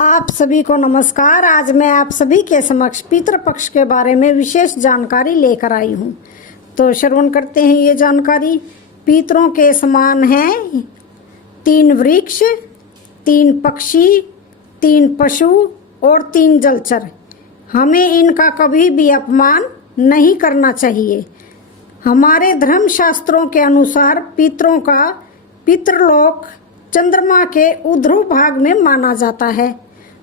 आप सभी को नमस्कार। आज मैं आप सभी के समक्ष पितृपक्ष के बारे में विशेष जानकारी लेकर आई हूँ। तो श्रवण करते हैं ये जानकारी। पितरों के समान हैं 3 वृक्ष, 3 पक्षी, 3 पशु और 3 जलचर। हमें इनका कभी भी अपमान नहीं करना चाहिए। हमारे धर्म शास्त्रों के अनुसार पितरों का पितृलोक चंद्रमा के ऊर्ध्व भाग में माना जाता है।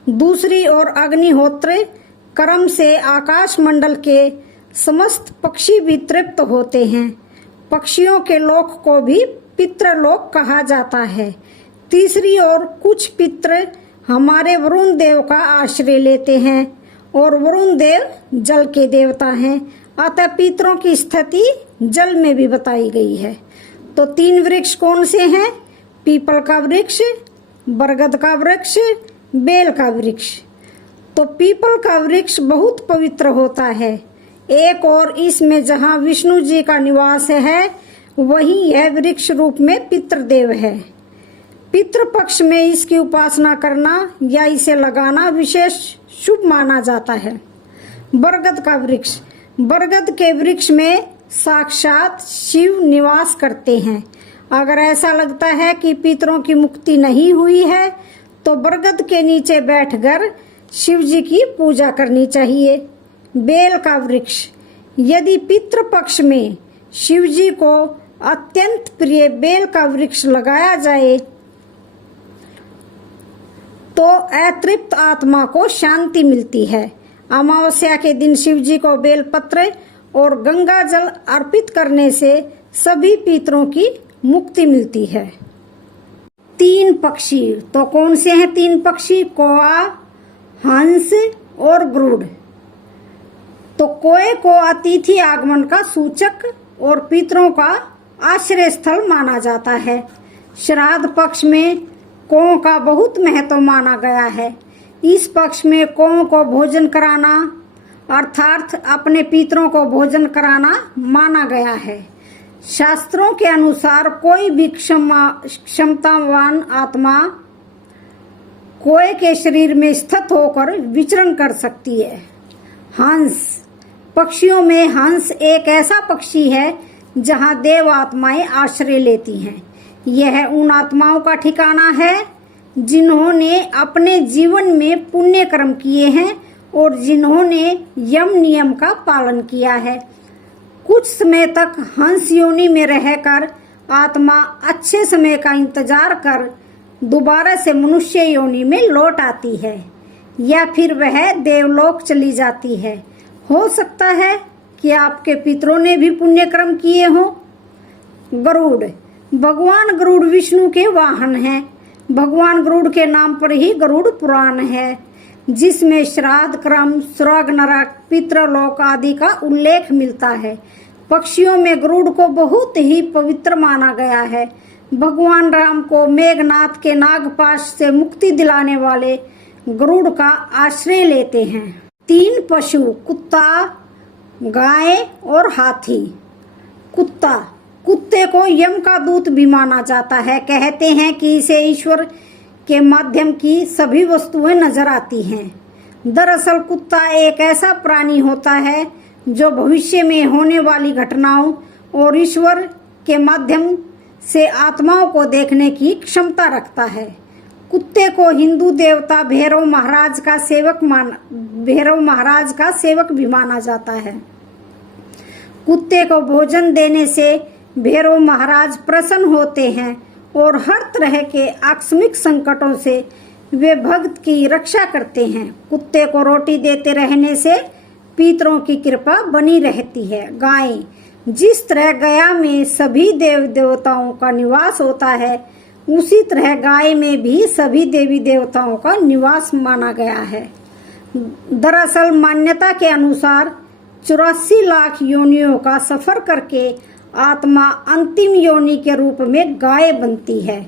दूसरी ओर अग्निहोत्र कर्म से आकाश मंडल के समस्त पक्षी भी तृप्त होते हैं। पक्षियों के लोक को भी पितृलोक कहा जाता है। तीसरी ओर कुछ पितृ हमारे वरुण देव का आश्रय लेते हैं और वरुण देव जल के देवता हैं, अतः पितरों की स्थिति जल में भी बताई गई है। तो 3 वृक्ष कौन से हैं? पीपल का वृक्ष, बरगद का वृक्ष, बेल का वृक्ष। तो पीपल का वृक्ष बहुत पवित्र होता है। एक और इसमें जहाँ विष्णु जी का निवास है, वहीं यह वृक्ष रूप में पितृदेव है। पितृपक्ष में इसकी उपासना करना या इसे लगाना विशेष शुभ माना जाता है। बरगद का वृक्ष, बरगद के वृक्ष में साक्षात शिव निवास करते हैं। अगर ऐसा लगता है कि पितरों की मुक्ति नहीं हुई है, तो बरगद के नीचे बैठकर शिव जी की पूजा करनी चाहिए। बेल का वृक्ष, यदि पितृपक्ष में शिव जी को अत्यंत प्रिय बेल का वृक्ष लगाया जाए तो अतृप्त आत्मा को शांति मिलती है। अमावस्या के दिन शिव जी को बेलपत्र और गंगा जल अर्पित करने से सभी पितरों की मुक्ति मिलती है। 3 पक्षी, तो कौन से हैं 3 पक्षी? कौआ, हंस और गरुड़। तो कोए को अतिथि आगमन का सूचक और पितरों का आश्रय स्थल माना जाता है। श्राद्ध पक्ष में कौ का बहुत महत्व माना गया है। इस पक्ष में कौ को भोजन कराना अर्थात अपने पितरों को भोजन कराना माना गया है। शास्त्रों के अनुसार कोई भी क्षमतावान आत्मा कोए के शरीर में स्थित होकर विचरण कर सकती है। हंस, पक्षियों में हंस एक ऐसा पक्षी है जहां देव आत्माएं आश्रय लेती हैं। यह उन आत्माओं का ठिकाना है जिन्होंने अपने जीवन में पुण्य कर्म किए हैं और जिन्होंने यम नियम का पालन किया है। कुछ समय तक हंस योनि में रहकर आत्मा अच्छे समय का इंतजार कर दोबारा से मनुष्य योनि में लौट आती है या फिर वह देवलोक चली जाती है। हो सकता है कि आपके पितरों ने भी पुण्य कर्म किए हों। गरुड़, भगवान गरुड़ विष्णु के वाहन हैं। भगवान गरुड़ के नाम पर ही गरुड़ पुराण है, जिसमें श्राद्ध क्रम, स्वर्ग, नरक, पितृलोक आदि का उल्लेख मिलता है। पक्षियों में गरुड़ को बहुत ही पवित्र माना गया है। भगवान राम को मेघनाथ के नागपाश से मुक्ति दिलाने वाले गरुड़ का आश्रय लेते हैं। 3 पशु, कुत्ता, गाय और हाथी। कुत्ता, कुत्ते को यम का दूत भी माना जाता है। कहते हैं कि इसे ईश्वर के माध्यम की सभी वस्तुएं नजर आती हैं। दरअसल कुत्ता एक ऐसा प्राणी होता है जो भविष्य में होने वाली घटनाओं और ईश्वर के माध्यम से आत्माओं को देखने की क्षमता रखता है। कुत्ते को हिंदू देवता भैरव महाराज का सेवक भी माना जाता है। कुत्ते को भोजन देने से भैरव महाराज प्रसन्न होते हैं और हर तरह के आकस्मिक संकटों से वे भक्त की रक्षा करते हैं। कुत्ते को रोटी देते रहने से पितरों की कृपा बनी रहती है। गाय, जिस तरह गया में सभी देव देवताओं का निवास होता है, उसी तरह गाय में भी सभी देवी देवताओं का निवास माना गया है। दरअसल मान्यता के अनुसार 84 लाख योनियों का सफर करके आत्मा अंतिम योनि के रूप में गाय बनती है।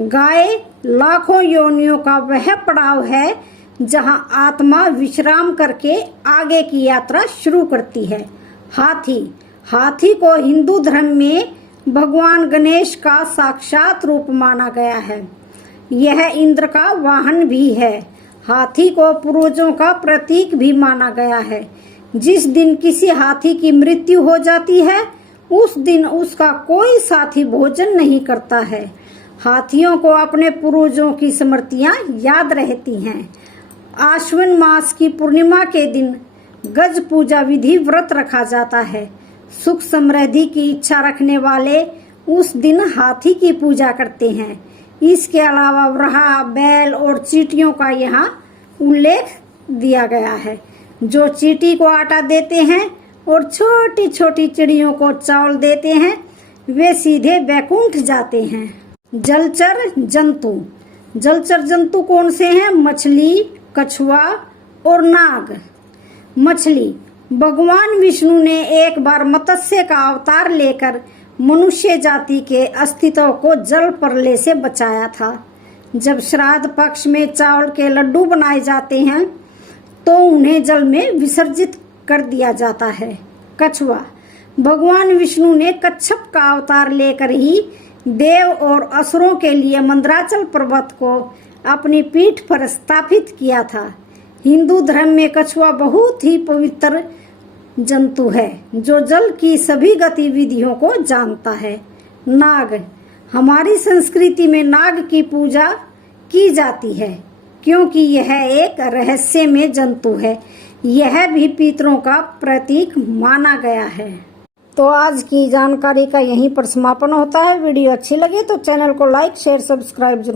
गाय लाखों योनियों का वह पड़ाव है जहां आत्मा विश्राम करके आगे की यात्रा शुरू करती है। हाथी, हाथी को हिंदू धर्म में भगवान गणेश का साक्षात रूप माना गया है। यह इंद्र का वाहन भी है। हाथी को पूर्वजों का प्रतीक भी माना गया है। जिस दिन किसी हाथी की मृत्यु हो जाती है उस दिन उसका कोई साथी भोजन नहीं करता है। हाथियों को अपने पूर्वजों की स्मृतियां याद रहती हैं। आश्विन मास की पूर्णिमा के दिन गज पूजा विधि व्रत रखा जाता है। सुख समृद्धि की इच्छा रखने वाले उस दिन हाथी की पूजा करते हैं। इसके अलावा वराह, बैल और चींटियों का यहाँ उल्लेख दिया गया है, जो चींटी को आटा देते हैं और छोटी छोटी चिड़ियों को चावल देते हैं, वे सीधे बैकुंठ जाते हैं। जलचर जंतु। जलचर जंतु कौन से हैं? मछली, कछुआ और नाग। मछली। भगवान विष्णु ने एक बार मत्स्य का अवतार लेकर मनुष्य जाति के अस्तित्व को जल प्रलय से बचाया था। जब श्राद्ध पक्ष में चावल के लड्डू बनाए जाते हैं तो उन्हें जल में विसर्जित कर दिया जाता है। कछुआ। भगवान विष्णु ने कच्छप का अवतार लेकर ही देव और असुरों के लिए मंदराचल पर्वत को अपनी पीठ पर स्थापित किया था। हिंदू धर्म में कछुआ बहुत ही पवित्र जंतु है जो जल की सभी गतिविधियों को जानता है। नाग। हमारी संस्कृति में नाग की पूजा की जाती है क्योंकि यह एक रहस्यमय जंतु है। यह भी पितरों का प्रतीक माना गया है। तो आज की जानकारी का यहीं पर समापन होता है। वीडियो अच्छी लगे तो चैनल को लाइक, शेयर, सब्सक्राइब जरूर